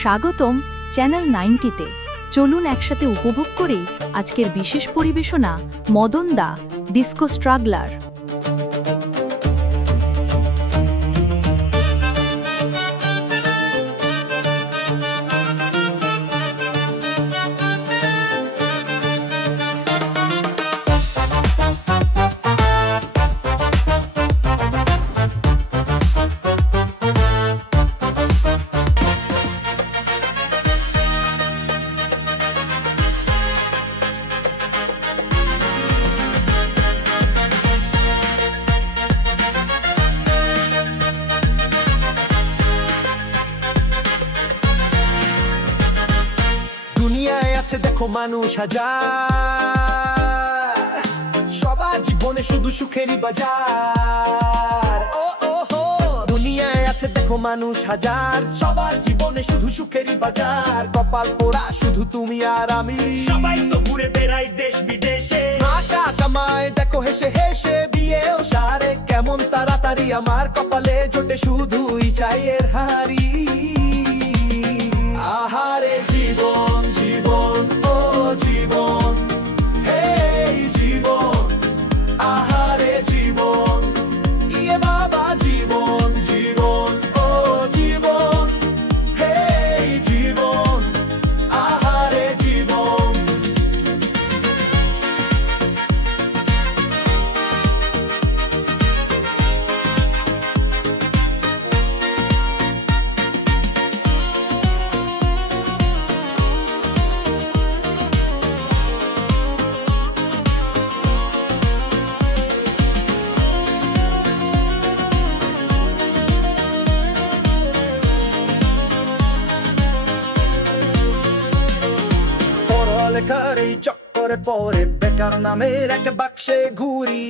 স্বাগতম চ্যানেল 90-তে। চলুন একসাথে উপভোগ করি আজকের বিশেষ পরিবেশনা মদন দা ডিস্কো স্ট্রাগলার। দেখো মানুষ হাজার, সবার জীবনে শুধু সুখেরই বাজার। দুনিয়ায় আছে দেখো মানুষ হাজার, সবার জীবনে শুধু সুখেরই বাজার। কপাল পোড়া শুধু তুমি আর আমি, সবাই তো ঘুরে বেড়াই দেশ বিদেশে। টাকা কামায় দেখো হেসে হেসে, বিয়েও সারে কেমন তাড়াতাড়ি। আমার কপালে জোটে শুধুই চায়ের হাড়ি। আহারে জীবন জীবন ও জীবন, হে জীবন, আহারে জীবন, ইয়ে বাবা জীবন জীবন ও জীবন, হে জীবন, আহারে জীবন। পড়ালেখার এই চক্করে পরে বেকার নামের এক বাক্সে ঘুরি।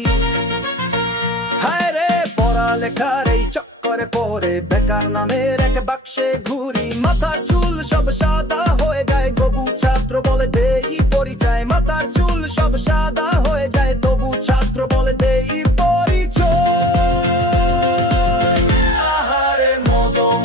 হায় রে পড়ালেখার এই চক্করে পরে বেকার নামের এক বাক্সে ঘুরি। মাথার চুল সব সাদা হয়ে যায়, তবু ছাত্র বলে দেই পরিচয়। মাথার চুল সব সাদা হয়ে যায়, তবু ছাত্র বলে দেই পরিচয়। আহারে মদন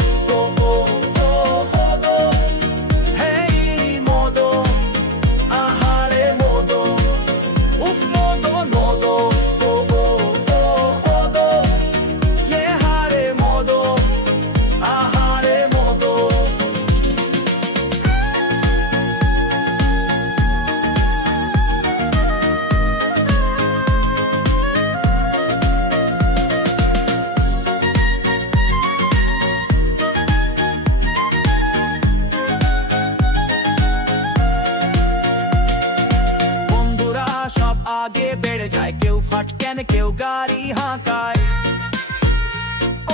আগে বেড়ে যায়, কেউ ফাটকেন কেউ গাড়ি হাঁকায়।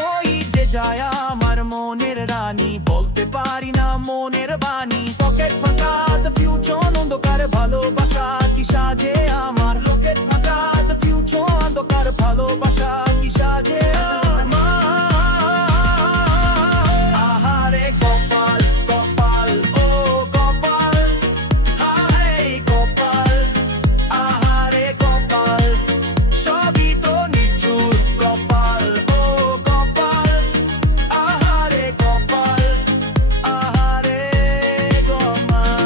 ওই যে যায় আমার মনের রানী, বলতে পারি না মনের বাণী। পকেট ফাঁকা দ্য ফিউচার অন্ধকার, ভালোবাসা কি সাজে আমার। পকেট ফাঁকা দ্য ফিউচার অন্ধকার, ভালোবাসা কি সাজে আমার। আহারে কপাল কপাল ও কপাল, হায় কপাল, আহারে কপাল, সবই তো নিচুর। কপাল ও কপাল, আহারে কপাল, আহারে কপাল।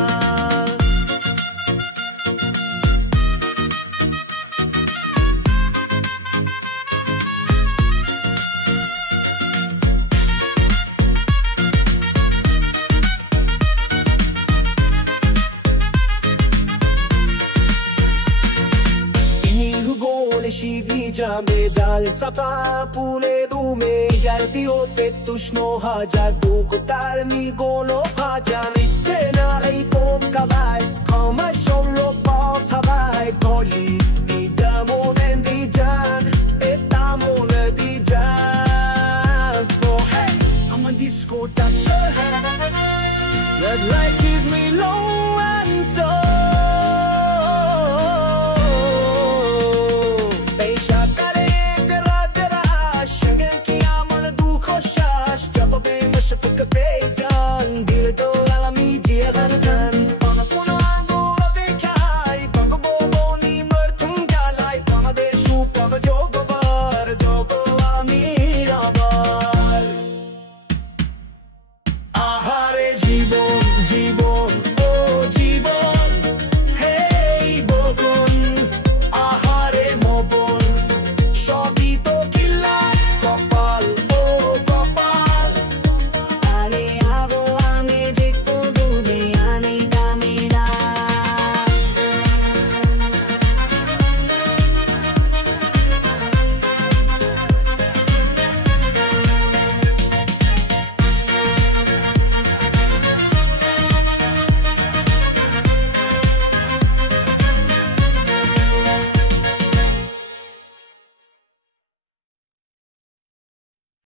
সিঁড়ি জামে ডাল চাপা পুলে রুমে, জাতীয়তে তুষ্ণ হাজার দুঃখ তার নিগোনো হাজার। নিতে নাই কম কালায় ক্ষমা সরল পথাবায় গলি দিদা মনে দি যান, এটা মনে দি যান। Oh hey, I'm a disco dancer, red light gives me low.